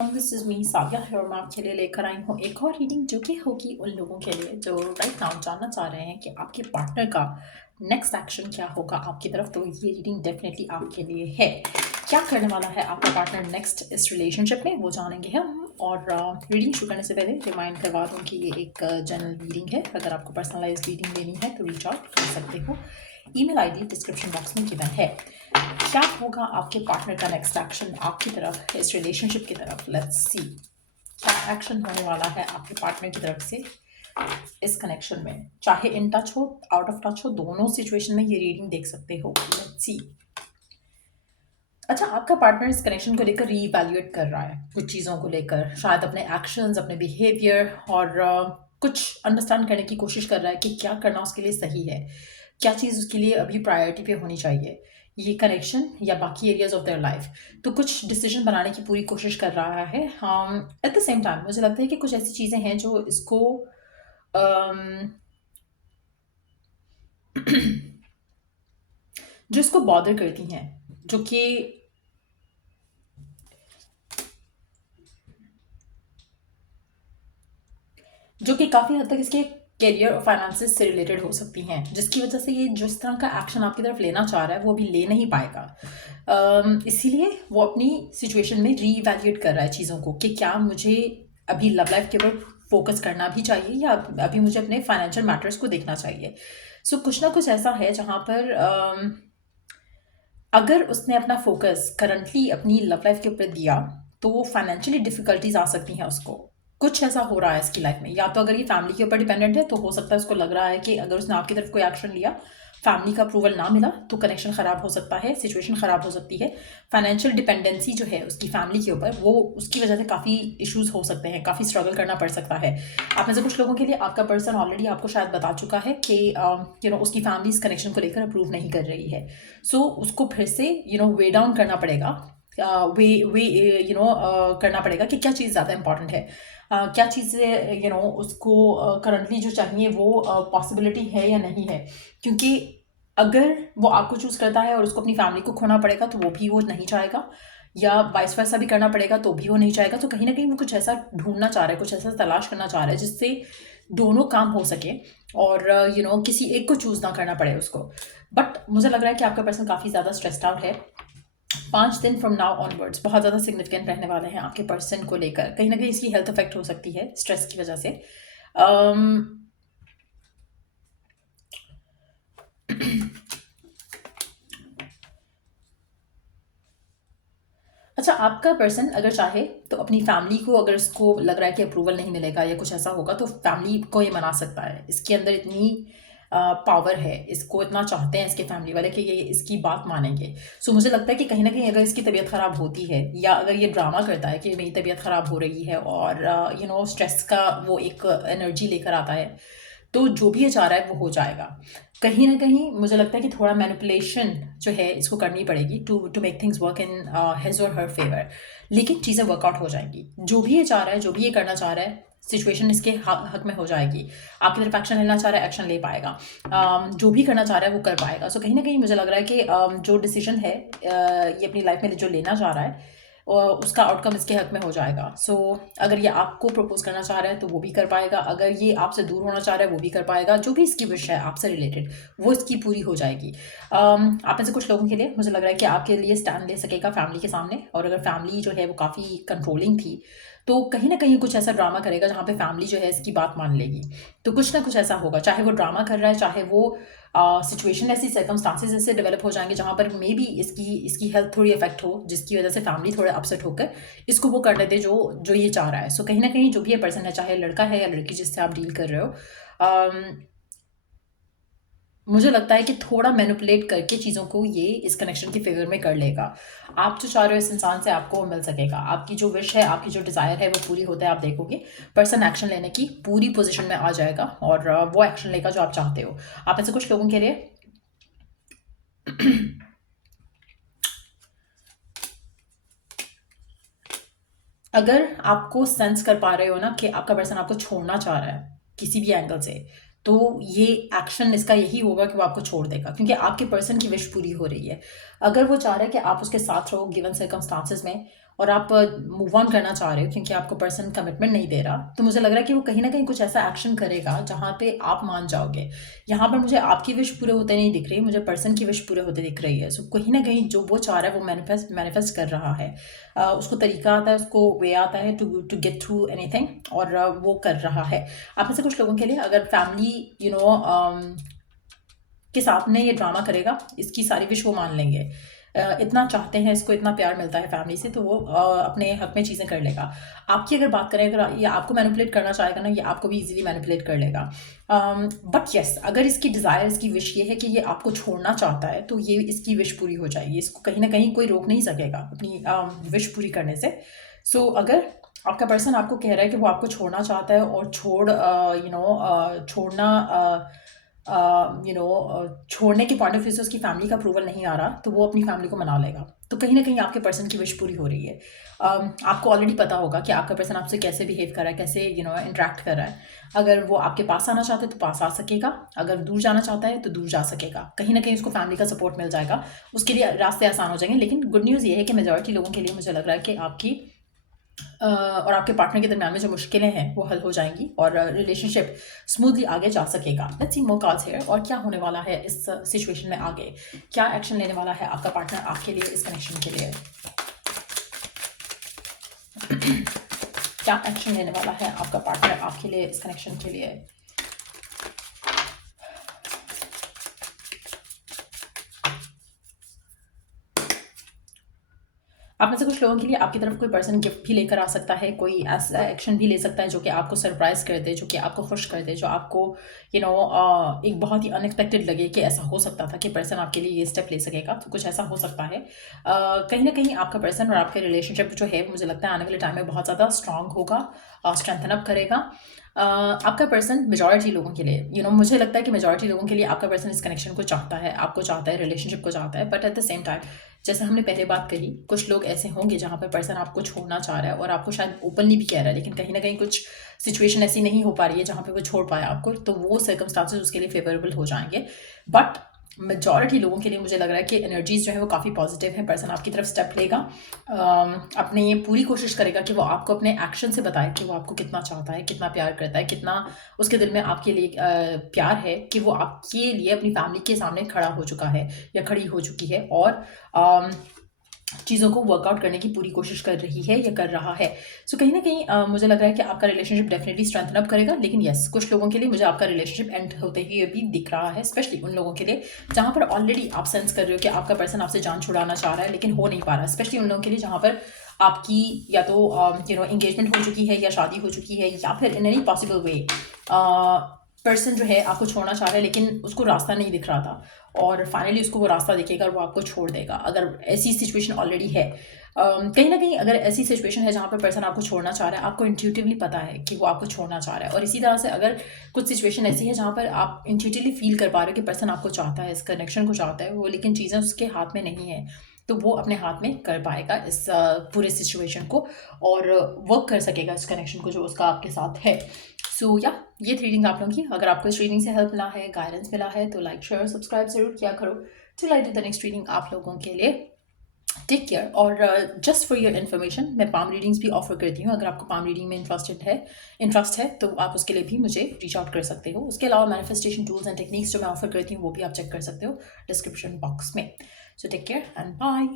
This is me साविया है और मैं आपके लिए लेकर आई हूँ एक और रीडिंग जो कि होगी उन लोगों के लिए जो राइट नाउ जानना चाह रहे हैं कि आपके पार्टनर का नेक्स्ट एक्शन क्या होगा आपकी तरफ। तो ये रीडिंग डेफिनेटली आपके लिए है। क्या करने वाला है आपका पार्टनर नेक्स्ट इस रिलेशनशिप में, वो जानेंगे हम। और रीडिंग शुरू करने से पहले रिमाइंड करवा दूँ कि ये एक जनरल रीडिंग है। अगर आपको पर्सनलाइज रीडिंग लेनी है तो रीच आउट कर सकते हो। ईमेल आईडी डिस्क्रिप्शन बॉक्स में गिवन है। क्या होगा आपके पार्टनर का नेक्स्ट एक्शन आपकी तरफ इस रिलेशनशिप की तरफ। लेट्स सी क्या एक्शन होने वाला है आपके पार्टनर की तरफ से इस कनेक्शन में, चाहे इन टच हो आउट ऑफ टच हो, दोनों सिचुएशन में ये रीडिंग देख सकते हो। Let's see. अच्छा, आपका पार्टनर इस कनेक्शन को लेकर रीवैल्यूएट कर रहा है कुछ चीज़ों को लेकर, शायद अपने एक्शंस, अपने बिहेवियर और कुछ अंडरस्टैंड करने की कोशिश कर रहा है कि क्या करना उसके लिए सही है, क्या चीज़ उसके लिए अभी प्रायोरिटी पे होनी चाहिए, ये कनेक्शन या बाकी एरियाज ऑफ देयर लाइफ। तो कुछ डिसीजन बनाने की पूरी कोशिश कर रहा है। एट द सेम टाइम मुझे लगता है कि कुछ ऐसी चीज़ें हैं जो इसको जो इसको बॉदर करती हैं, जो कि काफ़ी हद तक इसके करियर और फाइनेंसेस से रिलेटेड हो सकती हैं, जिसकी वजह से ये जिस तरह का एक्शन आपकी तरफ लेना चाह रहा है वो अभी ले नहीं पाएगा। इसीलिए वो अपनी सिचुएशन में रीवैल्यूएट कर रहा है चीज़ों को कि क्या मुझे अभी लव लाइफ के ऊपर फोकस करना भी चाहिए या अभी मुझे अपने फाइनेंशियल मैटर्स को देखना चाहिए। सो कुछ ना कुछ ऐसा है जहाँ पर अगर उसने अपना फोकस करंटली अपनी लव लाइफ के ऊपर दिया तो वो फाइनेंशियली डिफिकल्टीज आ सकती हैं उसको। कुछ ऐसा हो रहा है इसकी लाइफ में, या तो अगर ये फैमिली के ऊपर डिपेंडेंट है तो हो सकता है उसको लग रहा है कि अगर उसने आपकी तरफ कोई एक्शन लिया, फैमिली का अप्रूवल ना मिला तो कनेक्शन ख़राब हो सकता है, सिचुएशन ख़राब हो सकती है। फाइनेंशियल डिपेंडेंसी जो है उसकी फैमिली के ऊपर, वो उसकी वजह से काफ़ी इश्यूज हो सकते हैं, काफ़ी स्ट्रगल करना पड़ सकता है। आप में से कुछ लोगों के लिए आपका पर्सन ऑलरेडी आपको शायद बता चुका है कि उसकी फैमिली इस कनेक्शन को लेकर अप्रूव नहीं कर रही है। सो उसको फिर से वे डाउन करना पड़ेगा, वे वे करना पड़ेगा कि क्या चीज़ ज़्यादा इंपॉर्टेंट है, क्या चीज़ें उसको करंटली जो चाहिए वो पॉसिबिलिटी है या नहीं है। क्योंकि अगर वो आपको चूज़ करता है और उसको अपनी फैमिली को खोना पड़ेगा तो वो भी वो नहीं चाहेगा, या वाइस वर्सा भी करना पड़ेगा तो भी वो नहीं चाहेगा। तो कहीं ना कहीं वो कुछ ऐसा ढूंढना चाह रहा है, कुछ ऐसा तलाश करना चाह रहा है जिससे दोनों काम हो सके और किसी एक को चूज़ ना करना पड़े उसको। बट मुझे लग रहा है कि आपका पर्सन काफ़ी ज़्यादा स्ट्रेस्ड आउट है। 5 दिन फ्रॉम नाउ ऑनवर्ड्स बहुत ज़्यादा सिग्निफिकेंट रहने वाले हैं आपके पर्सन को लेकर। कहीं ना कहीं इसकी हेल्थ इफेक्ट हो सकती है स्ट्रेस की वजह से। अच्छा, आपका पर्सन अगर चाहे तो अपनी फैमिली को, अगर उसको लग रहा है कि अप्रूवल नहीं मिलेगा या कुछ ऐसा होगा, तो फैमिली को ये मना सकता है। इसके अंदर इतनी पावर है, इसको इतना चाहते हैं इसके फैमिली वाले कि ये इसकी बात मानेंगे। सो मुझे लगता है कि कहीं ना कहीं अगर इसकी तबीयत ख़राब होती है या अगर ये ड्रामा करता है कि मेरी तबीयत ख़राब हो रही है और स्ट्रेस का वो एक एनर्जी लेकर आता है, तो जो भी ये चाह रहा है वो हो जाएगा। कहीं ना कहीं मुझे लगता है कि थोड़ा मैनिपुलेशन जो है इसको करनी पड़ेगी to to make things work in his और हर फेवर। लेकिन चीज़ें वर्कआउट हो जाएंगी। जो भी ये चाह रहा है, जो भी ये करना चाह रहा है, सिचुएशन इसके हक में हो जाएगी। आपकी तरफ एक्शन लेना चाह रहा है, एक्शन ले पाएगा। जो भी करना चाह रहा है वो कर पाएगा। सो कहीं ना कहीं मुझे लग रहा है कि जो डिसीजन है ये अपनी लाइफ में जो लेना चाह रहा है उसका आउटकम इसके हक में हो जाएगा। सो अगर ये आपको प्रपोज करना चाह रहा है तो वो भी कर पाएगा, अगर ये आपसे दूर होना चाह रहा है वो भी कर पाएगा। जो भी इसकी विश है आपसे रिलेटेड वो इसकी पूरी हो जाएगी। आप में से कुछ लोगों के लिए मुझे लग रहा है कि आपके लिए स्टैंड ले सकेगा फैमिली के सामने, और अगर फैमिली जो है वो काफ़ी कंट्रोलिंग थी तो कहीं ना कहीं कुछ ऐसा ड्रामा करेगा जहाँ पे फैमिली जो है इसकी बात मान लेगी। तो कुछ ना कुछ ऐसा होगा, चाहे वो ड्रामा कर रहा है, चाहे वो सिचुएशन ऐसी, सर्कमस्टांसेस ऐसे डेवलप हो जाएंगे जहाँ पर मे बी इसकी इसकी हेल्थ थोड़ी इफेक्ट हो, जिसकी वजह से फैमिली थोड़ा अपसेट होकर इसको वो करने दे जो जो ये चाह रहा है। सो कहीं ना कहीं जो भी ये पर्सन है, चाहे लड़का है या लड़की जिससे आप डील कर रहे हो, मुझे लगता है कि थोड़ा मैनिपुलेट करके चीज़ों को ये इस कनेक्शन के फेवर में कर लेगा। आप जो चाह रहे हो इस इंसान से आपको वो मिल सकेगा। आपकी जो विश है, आपकी जो डिज़ायर है वो पूरी होता है, आप देखोगे। पर्सन एक्शन लेने की पूरी पोजीशन में आ जाएगा और वो एक्शन लेगा जो आप चाहते हो। आप में से कुछ लोगों के लिए अगर आपको सेंस कर पा रहे हो ना कि आपका पर्सन आपको छोड़ना चाह रहा है किसी भी एंगल से, तो ये एक्शन इसका यही होगा कि वो आपको छोड़ देगा, क्योंकि आपके पर्सन की विश पूरी हो रही है। अगर वो चाह रहा है कि आप उसके साथ रहो गिवन सर्कमस्टांसेस में, और आप मूव ऑन करना चाह रहे हो क्योंकि आपको पर्सन कमिटमेंट नहीं दे रहा, तो मुझे लग रहा है कि वो कहीं ना कहीं कुछ ऐसा एक्शन करेगा जहाँ पे आप मान जाओगे। यहाँ पर मुझे आपकी विश पूरे होते नहीं दिख रही, मुझे पर्सन की विश पूरे होते दिख रही है। सो कहीं ना कहीं जो वो चाह रहा है वो मैनिफेस्ट कर रहा है। उसको तरीका आता है, उसको वे आता है टू गेट थ्रू एनीथिंग, और वो कर रहा है। आप में से कुछ लोगों के लिए अगर फैमिली के साथ में ये ड्रामा करेगा, इसकी सारी विश वो मान लेंगे। इतना चाहते हैं इसको, इतना प्यार मिलता है फैमिली से, तो वो अपने हक में चीज़ें कर लेगा। आपकी अगर बात करें, अगर ये आपको मैनिपुलेट करना चाहेगा ना, ये आपको भी इजीली मैनिपुलेट कर लेगा। बट यस, अगर इसकी डिज़ायर, इसकी विश ये है कि ये आपको छोड़ना चाहता है, तो ये इसकी विश पूरी हो जाएगी। इसको कहीं ना कहीं कोई रोक नहीं सकेगा अपनी विश पूरी करने से। सो अगर आपका पर्सन आपको कह रहा है कि वो आपको छोड़ना चाहता है और छोड़ना छोड़ने के पॉइंट ऑफ व्यू से उसकी फैमिली का अप्रूवल नहीं आ रहा, तो वो अपनी फैमिली को मना लेगा। तो कहीं ना कहीं आपके पर्सन की विश पूरी हो रही है। आपको ऑलरेडी पता होगा कि आपका पर्सन आपसे कैसे बिहेव कर रहा है, कैसे इंटरेक्ट कर रहा है। अगर वो आपके पास आना चाहता है तो पास आ सकेगा, अगर दूर जाना चाहता है तो दूर जा सकेगा। कहीं ना कहीं उसको फैमिली का सपोर्ट मिल जाएगा, उसके लिए रास्ते आसान हो जाएंगे। लेकिन गुड न्यूज़ ये है कि मेजॉरिटी लोगों के लिए मुझे लग रहा है कि आपकी और आपके पार्टनर के दरमियान में जो मुश्किलें हैं वो हल हो जाएंगी और रिलेशनशिप स्मूथली आगे जा सकेगा। Let's see more cards here, और क्या होने वाला है इस सिचुएशन में आगे, क्या एक्शन लेने वाला है आपका पार्टनर आपके लिए इस कनेक्शन के लिए। क्या एक्शन लेने वाला है आपका पार्टनर आपके लिए इस कनेक्शन के लिए। आप में से कुछ लोगों के लिए आपकी तरफ कोई पर्सन गिफ्ट भी लेकर आ सकता है, कोई ऐसा एक्शन भी ले सकता है जो कि आपको सरप्राइज कर दे, जो कि आपको खुश कर दे, जो आपको एक बहुत ही अनएक्सपेक्टेड लगे कि ऐसा हो सकता था कि पर्सन आपके लिए ये स्टेप ले सकेगा। तो कुछ ऐसा हो सकता है। कहीं ना कहीं आपका पर्सन और आपके रिलेशनशिप जो है, मुझे लगता है आने वाले टाइम में बहुत ज़्यादा स्ट्रांग होगा, स्ट्रेंथन अप करेगा। आपका पर्सन मेजॉरिटी लोगों के लिए मुझे लगता है कि मेजॉरिटी लोगों के लिए आपका पर्सन इस कनेक्शन को चाहता है, आपको चाहता है, रिलेशनशिप को चाहता है। But at the same time, जैसे हमने पहले बात कही, कुछ लोग ऐसे होंगे जहाँ पर पर्सन आपको छोड़ना चाह रहा है और आपको शायद ओपनली भी कह रहा है, लेकिन कहीं ना कहीं कुछ सिचुएशन ऐसी नहीं हो पा रही है जहाँ पे वो छोड़ पाए आपको, तो वो सर्कमस्टांसेस उसके लिए फेवरेबल हो जाएंगे। बट मेजॉरिटी लोगों के लिए मुझे लग रहा है कि एनर्जीज जो है वो काफ़ी पॉजिटिव है। पर्सन आपकी तरफ स्टेप लेगा, अपने ये पूरी कोशिश करेगा कि वो आपको अपने एक्शन से बताए कि वो आपको कितना चाहता है, कितना प्यार करता है, कितना उसके दिल में आपके लिए प्यार है, कि वो आपके लिए अपनी फैमिली के सामने खड़ा हो चुका है या खड़ी हो चुकी है, और चीज़ों को वर्कआउट करने की पूरी कोशिश कर रही है या कर रहा है। सो कहीं ना कहीं मुझे लग रहा है कि आपका रिलेशनशिप डेफिनेटली स्ट्रेंथन अप करेगा। लेकिन यस, कुछ लोगों के लिए मुझे आपका रिलेशनशिप एंड होते ही भी दिख रहा है, स्पेशली उन लोगों के लिए जहाँ पर ऑलरेडी आप सेंस कर रहे हो कि आपका पर्सन आपसे जान छुड़ाना चाह रहा है लेकिन हो नहीं पा रहा है। स्पेशली उन लोगों के लिए जहाँ पर आपकी या तो एंगेजमेंट हो चुकी है या शादी हो चुकी है, या फिर in any possible way person जो है आपको छोड़ना चाह रहा है लेकिन उसको रास्ता नहीं दिख रहा था, और फाइनली उसको वो रास्ता दिखेगा और वो आपको छोड़ देगा। अगर ऐसी सिचुएशन ऑलरेडी है, कहीं ना कहीं अगर ऐसी सिचुएशन है जहाँ पर पर्सन आपको छोड़ना चाह रहा है, आपको इंट्यूटिवली पता है कि वो आपको छोड़ना चाह रहा है, और इसी तरह से अगर कुछ सिचुएशन ऐसी है जहाँ पर आप इंट्यूटिवली फील कर पा रहे हो कि पर्सन आपको चाहता है, इस कनेक्शन को चाहता है वो, लेकिन चीज़ें उसके हाथ में नहीं है, तो वो अपने हाथ में कर पाएगा इस पूरे सिचुएशन को और वर्क कर सकेगा इस कनेक्शन को जो उसका आपके साथ है। सो या ये थ्री रीडिंग आप लोगों की, अगर आपको इस रीडिंग से हेल्प मिला है, गाइडेंस मिला है, तो लाइक शेयर सब्सक्राइब जरूर किया करो till I do the next reading आप लोगों के लिए। Take care. और जस्ट फॉर योर इन्फॉर्मेशन, मैं पाम रीडिंग्स भी ऑफर करती हूँ। अगर आपको पाम रीडिंग में इंटरेस्ट है तो आप उसके लिए भी मुझे रीच आउट कर सकते हो। उसके अलावा मैनिफेस्टेशन टूल्स एंड टेक्निक्स जो मैं ऑफर करती हूँ वो भी आप चेक कर सकते हो डिस्क्रिप्शन बॉक्स में। So take care and bye.